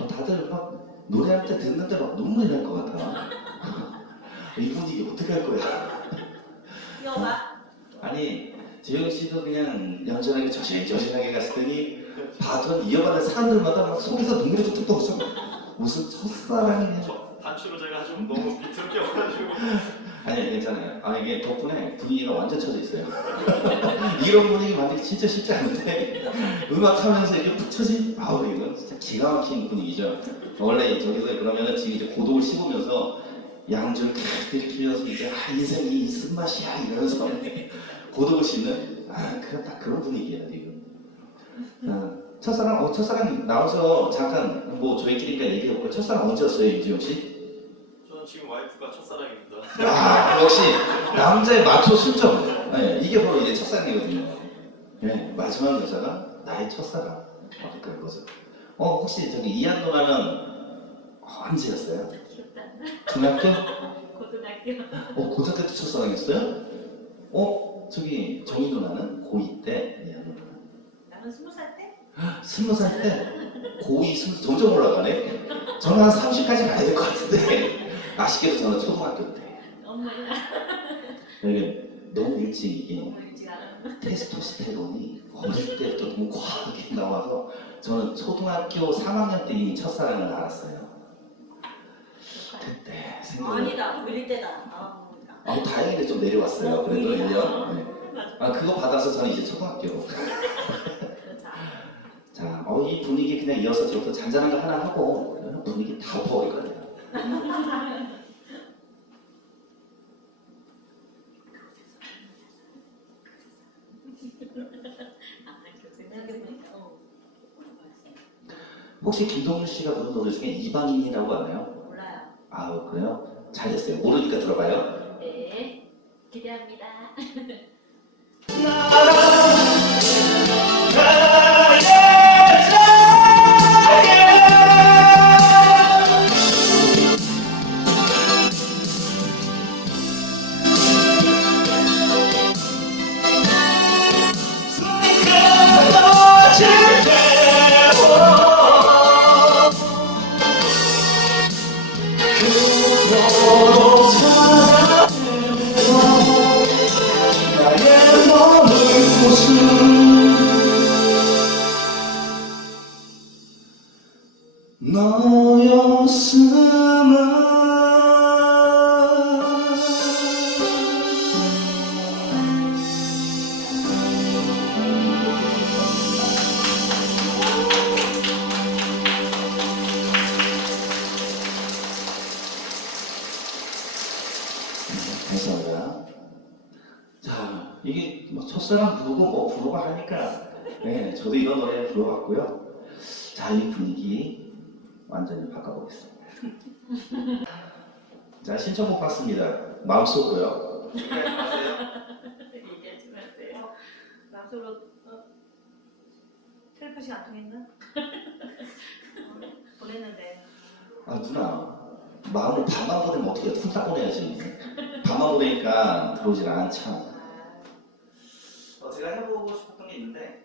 어, 다들 막 노래할 때 듣는데 막 눈물이 날 것 같아. 이 분위기 어떻게 할 거야? 뛰어봐. 아니 재영 씨도 그냥 얌전하게 저신저신하게 갔으니 바톤 이어받는 사람들마다 막 속에서 눈물이 뚝뚝 떨어져. 무슨 첫사랑이냐. 저 단추로 제가 좀 너무 밑으로 껴가지고 아니 괜찮아요. 아 이게 덕분에 분위기가 완전 쳐져 있어요. 이런 분위기 만들기 진짜 쉽지 않은데 음악 하면서 이렇게 붙여진 아우 이건 진짜 기가 막힌 분위기죠. 원래 저기서 그러면은 지금 이제 고독을 씹으면서 양줄 탁 들이키면서 이제 아 인생이 이 쓴맛이야 이러면서 고독을 씹는 아 그런 딱 그런 분위기예요 지금. 아, 첫사랑 어 첫사랑 나와서 잠깐 뭐 저희끼리니까 얘기해볼까요? 첫사랑 언제였어요 유지영 씨? 저는 지금 와이프가 첫사랑입니다. 아, 역시 남자의 마초 순정. 네, 이게 바로 이제 첫사랑이거든요. 네, 마지막 여자가 나의 첫사랑. 어, 그런 거죠. 어, 혹시 저기 이한 누나는 언제였어요? 중학교? 고등학교. 어, 고등학교 때 첫사랑이었어요? 어, 저기 정희 누나는 고2 때, 이한. 나는 스무 살 때? 스무 살 때? 고2 스무 점점 올라가네? 저는 한 30까지 가야 될 것 같은데. 아쉽게도 저는 초등학교 때. 너무 일찍 이게 너무 일찍 알아. 테스토스테론이 어릴 때부터 너무 과하게 나와서 저는 초등학교 3학년 때 이미 첫사랑을 알았어요. 그때 생각을 아니다. 어릴 때다. 아, 아, 다행히도 좀 내려왔어요. 그래도 1년. 네. 맞아. 아, 그거 받아서 저는 이제 초등학교. 자, 어, 이 분위기 그냥 이어서 저부터 잔잔한 거 하나 하고 분위기 다 거예요. 아, 그 생각해보니까 어. 혹시 김동률 씨가 부른 노래 중에 이방인이라고 아나요? 몰라요. 아, 그래요? 잘 됐어요. 모르니까 들어봐요. 네. 기대합니다. 너였으면 감사합니다. 자, 이게 뭐 첫사랑 부르고 뭐 부르고 하니까 네, 저도 이런 노래 불러봤고요. 자, 이 분위기 완전히 바꿔보겠습니다. 자, 신청곡 받습니다. 마음속으로요. 얘기하지 마세요. 남서로 어? 텔레파시가 안 통했나? 어, 보냈는데 아, 누나. 마음을 반만 보내면 어떻게 해? 툭딱 보내야지. 반만 보내니까 들어오질 않죠. 어, 제가 해보고 싶었던 게 있는데,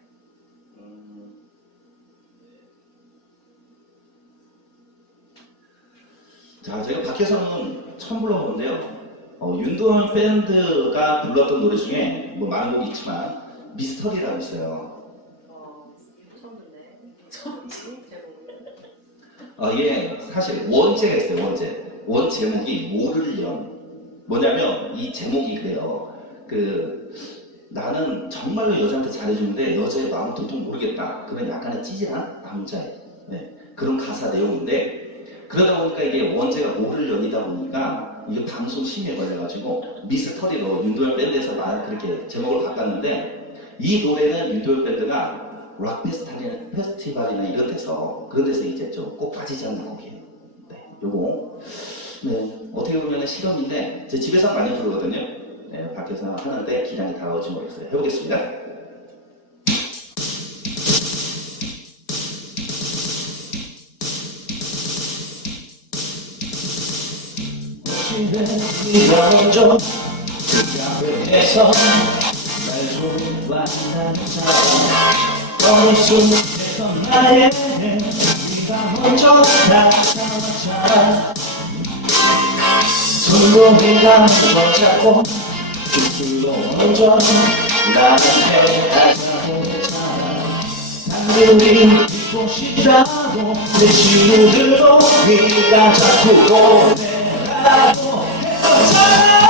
자, 제가 밖에서는 처음 불러보는데요. 어, 윤도현 밴드가 불렀던 노래 중에 뭐 많은 곡이 있지만 미스터리라고 있어요. 어. 어, 이게 사실 원제가 있어요, 원제. 원 제목이 모를령. 뭐냐면 이 제목이 그래요. 그 나는 정말로 여자한테 잘해주는데 여자의 마음을 도통 모르겠다. 그런 약간의 찌질한 남자의 네, 그런 가사 내용인데 그러다 보니까 이게 원제가 모를령이다 보니까 이게 방송 심의에 걸려가지고 미스터리로 윤도현 밴드에서 말 그렇게 제목을 바꿨는데 이 노래는 윤도현 밴드가 락 페스티벌이나, 이런 데서 그런 데서 이제 좀 꼭 빠지지 않는 곡이에요. 네, 요거 네 어떻게 보면 실험인데 제 집에서 많이 부르거든요. 네, 밖에서 하는데 기량이 다가올지 모르겠어요. 해보겠습니다. 네가 먼저 그 앞에서 날 좋아한다는 사람 어느 순간에서 나의 네가 먼저 나타났잖아 손로 네가 먼저 잡고 춤추고 먼저 하자고 했잖아 당연히 잊고 싶다고 내 친구들도 네가 자꾸 보 내라고 했었잖아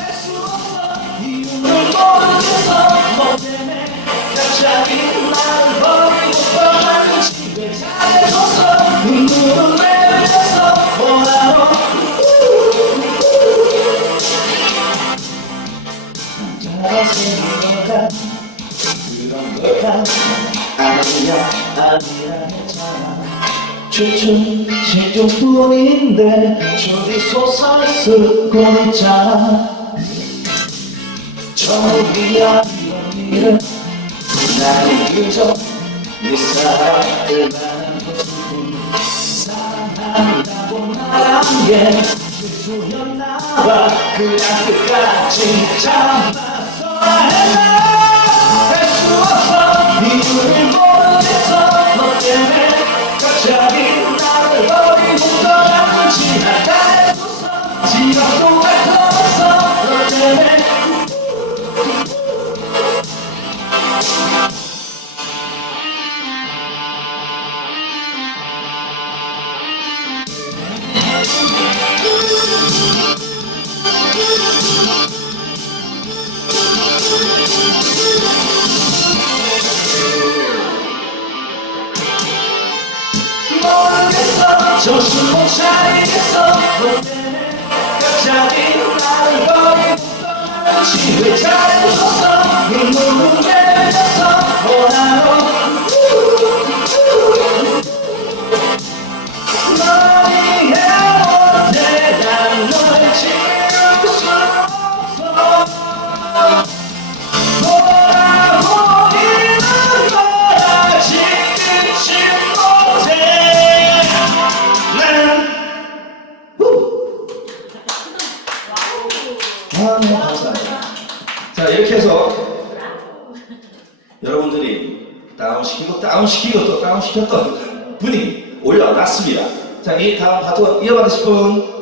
알수 없어 이유를 모르겠어 너 때문에 갑자기 나를 버리고 떠나는지 왜 잘해줬어 아니야 했잖아 신중뿐인데 저리 솟아 쓰고 있잖아 처음이야 이런 나는 그저 네 사랑을 사랑한다고 말한 게 실수였나 봐 그냥 끝까지 참았어야 했나 할수 없어 이유를 정신 못 차리겠어. 너 때문에 갑자기 나를 버리고 떠나는 지 왜 잘해줬어 눈물을 다운시켰던 분위기 올려놨습니다. 자, 이 다음 파트 이어받으실 분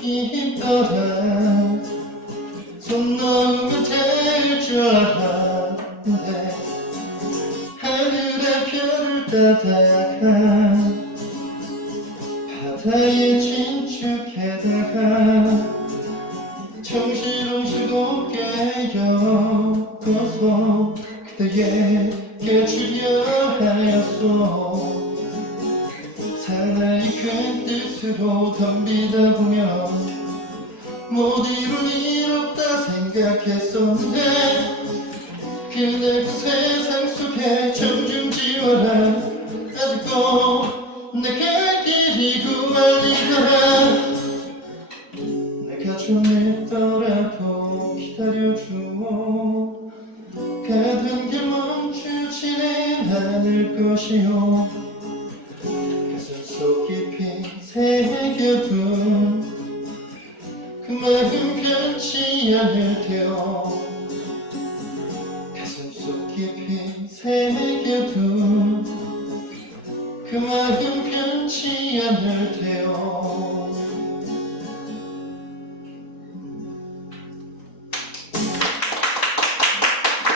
너무 깊더라 손 넣으면 닿을 줄 알았는데 하늘의 별을 따다가 바다에 진축해다가 정신없이 깨어서 그대에 사나이 큰 뜻으로 덤비다 보면 못 이룰 일 없다 생각했었는데 그대 그 세상 속에 점점 지워라. 아직도 내가 길이 구만이더라. 내가 좀 늦더라도 기다려주오 가던 길 멈추지는 않을 것이오 새겨둔 그 마음 변치 않을